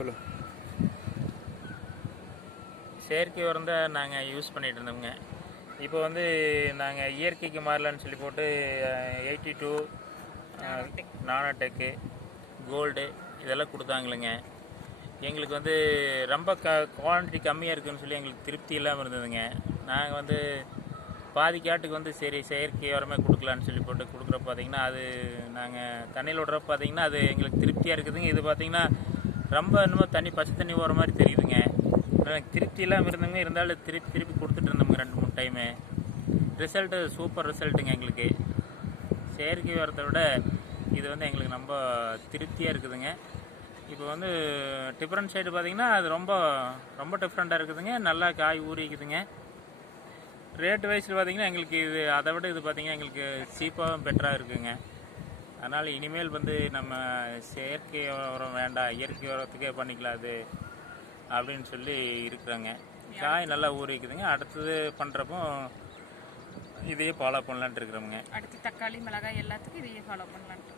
சொல்லு. செயற்கை உரம் தான் நாங்கள் யூஸ் பண்ணிகிட்டு இருந்தோங்க. இப்போ வந்து நாங்கள் இயற்கைக்கு மாறலான்னு சொல்லி போட்டு 82 நானோடெக்கு கோல்டு இதெல்லாம் கொடுத்தாங்களுங்க. எங்களுக்கு வந்து ரொம்ப குவான்டிட்டி கம்மியாக இருக்குதுன்னு சொல்லி எங்களுக்கு திருப்தி இல்லாமல் இருந்ததுங்க. நாங்கள் வந்து பாதி காட்டுக்கு வந்து சரி செயற்கை உரமே கொடுக்கலான்னு சொல்லி போட்டு கொடுக்குறப்ப பார்த்திங்கன்னா அது நாங்கள் தண்ணியில் விட்றப்ப பார்த்திங்கன்னா அது எங்களுக்கு திருப்தியாக இருக்குதுங்க. இது பார்த்திங்கன்னா ரொம்ப இன்னமும் தண்ணி பச்சை தண்ணி ஓர மாதிரி தெரியுதுங்க. எனக்கு திருப்தி இல்லாமல் இருந்தவங்க இருந்தாலும் திருப்பி கொடுத்துட்டு இருந்தோங்க 2-3 டைமு. ரிசல்ட்டு சூப்பர் ரிசல்ட்டுங்க. எங்களுக்கு செயற்கை உரத்தை விட இது வந்து எங்களுக்கு ரொம்ப திருப்தியாக இருக்குதுங்க. இப்போ வந்து டிஃப்ரெண்ட் சைடு பார்த்திங்கன்னா அது ரொம்ப ரொம்ப டிஃப்ரெண்ட்டாக இருக்குதுங்க. நல்லா காய் ஊறிக்குதுங்க. ரேட் வைஸில் பார்த்திங்கன்னா எங்களுக்கு இது அதை விட இது பார்த்திங்கன்னா எங்களுக்கு சீப்பாகவும் பெட்டராக இருக்குதுங்க. அதனால் இனிமேல் வந்து நம்ம செயற்கை உரம் வேண்டாம், இயற்கை உரத்துக்கே பண்ணிக்கலாம் அது அப்படின்னு சொல்லி இருக்கிறாங்க. காய் நல்லா ஊறிக்குதுங்க. அடுத்தது பண்ணுறப்போ இதையே ஃபாலோ பண்ணலான்ட்டு இருக்கிறோமுங்க. அடுத்து தக்காளி மிளகாய் எல்லாத்துக்கும் இதையே ஃபாலோ பண்ணலான்ட்டு.